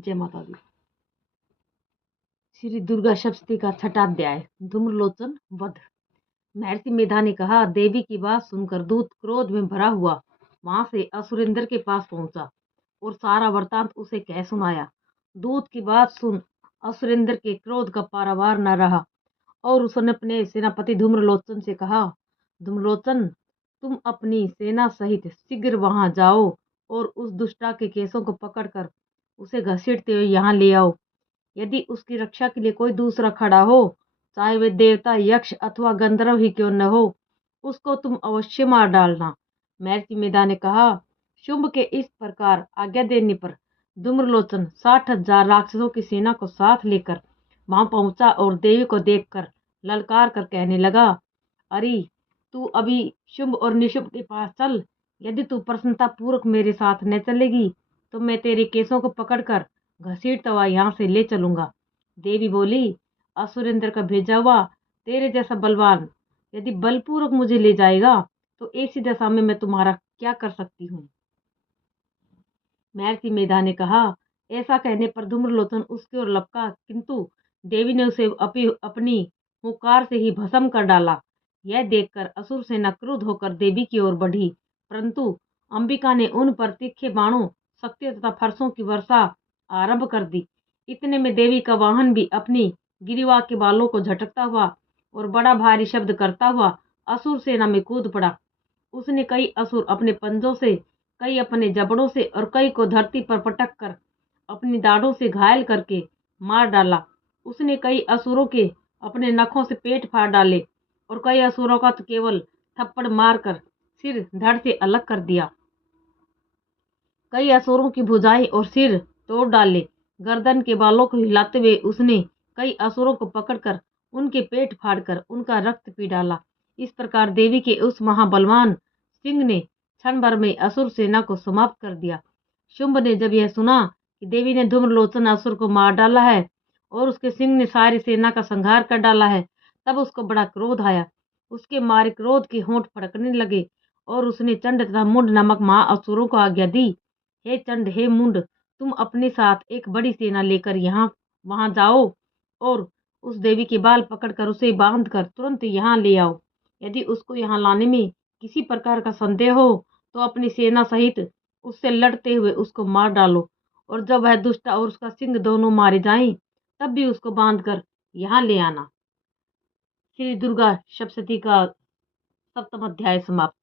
जय माता दी। श्री दुर्गा सप्तशती का छठा अध्याय, धूम्रलोचन वध। महर्षि मेधा ने कहा, देवी की बात सुनकर दूत क्रोध में भरा हुआ वहां से असुरेंद्र के पास पहुंचा और सारा वृतांत उसे कह सुनाया। दूत की बात सुन असुरेंद्र के क्रोध का पारावार न रहा और उसने अपने सेनापति धूम्रलोचन से कहा, धूम्रलोचन, तुम अपनी सेना सहित शीघ्र वहां जाओ और उस दुष्टा के केसों को पकड़कर उसे घसीटते हुए यहाँ ले आओ। यदि उसकी रक्षा के लिए कोई दूसरा खड़ा हो, चाहे वे देवता, यक्ष अथवा गंधर्व ही क्यों न हो, उसको तुम अवश्य मार डालना। महर्षि मेधा ने कहा, शुंभ के इस प्रकार आज्ञा देने पर धूम्रलोचन 60,000 राक्षसों की सेना को साथ लेकर वहां पहुंचा और देवी को देखकर ललकार कर कहने लगा, अरे तू अभी शुंभ और निशुंभ के पास चल। यदि तू प्रसन्नता पूर्वक मेरे साथ न चलेगी तो मैं तेरे केसों को पकड़कर घसीटता हुआ यहाँ से ले चलूंगा। देवी बोली, असुरेंद्र का भेजा हुआ तेरे जैसा बलवान यदि बलपूर्वक मुझे ले जाएगा तो ऐसी दशा में मैं तुम्हारा क्या कर सकती हूँ। महर्षि मेधा ने कहा। ऐसा कहने पर धूम्रलोचन उसकी ओर लपका, किंतु देवी ने उसे अपनी हुंकार से ही भस्म कर डाला। यह देखकर असुर सेना क्रुद्ध होकर देवी की ओर बढ़ी, परंतु अंबिका ने उन पर तीखे बाणों, शक्तियों तथा फरसों की वर्षा आरंभ कर दी। इतने में देवी का वाहन भी अपनी गिरिवा के बालों को झटकता हुआ और बड़ा भारी शब्द करता हुआ असुर सेना में कूद पड़ा। उसने कई असुर अपने पंजों से, कई अपने जबड़ों से और कई को धरती पर पटक कर अपनी दाढ़ों से घायल करके मार डाला। उसने कई असुरों के अपने नखों से पेट फाड़ डाले और कई असुरों का तो केवल थप्पड़ मारकर सिर धड़ से अलग कर दिया। कई असुरों की भुजाएं और सिर तोड़ डाले। गर्दन के बालों को हिलाते हुए उसने कई असुरों को पकड़कर उनके पेट फाड़कर उनका रक्त पी डाला। इस प्रकार देवी के उस महाबलवान सिंह ने क्षण भर में असुर सेना को समाप्त कर दिया। शुंभ ने जब यह सुना कि देवी ने धूम्रलोचन असुर को मार डाला है और उसके सिंह ने सारी सेना का संहार कर डाला है, तब उसको बड़ा क्रोध आया। उसके मारे क्रोध के होंठ फड़कने लगे और उसने चंड तथा मुंड नामक महाअसुरों को आज्ञा दी, हे चंड, हे मुंड, तुम अपने साथ एक बड़ी सेना लेकर वहां जाओ और उस देवी के बाल पकड़कर उसे बांधकर तुरंत यहाँ ले आओ। यदि उसको यहाँ लाने में किसी प्रकार का संदेह हो तो अपनी सेना सहित उससे लड़ते हुए उसको मार डालो और जब वह दुष्ट और उसका सिंह दोनों मारे जाएं तब भी उसको बांधकर यहाँ ले आना। श्री दुर्गा सप्तशती का 7वां अध्याय समाप्त।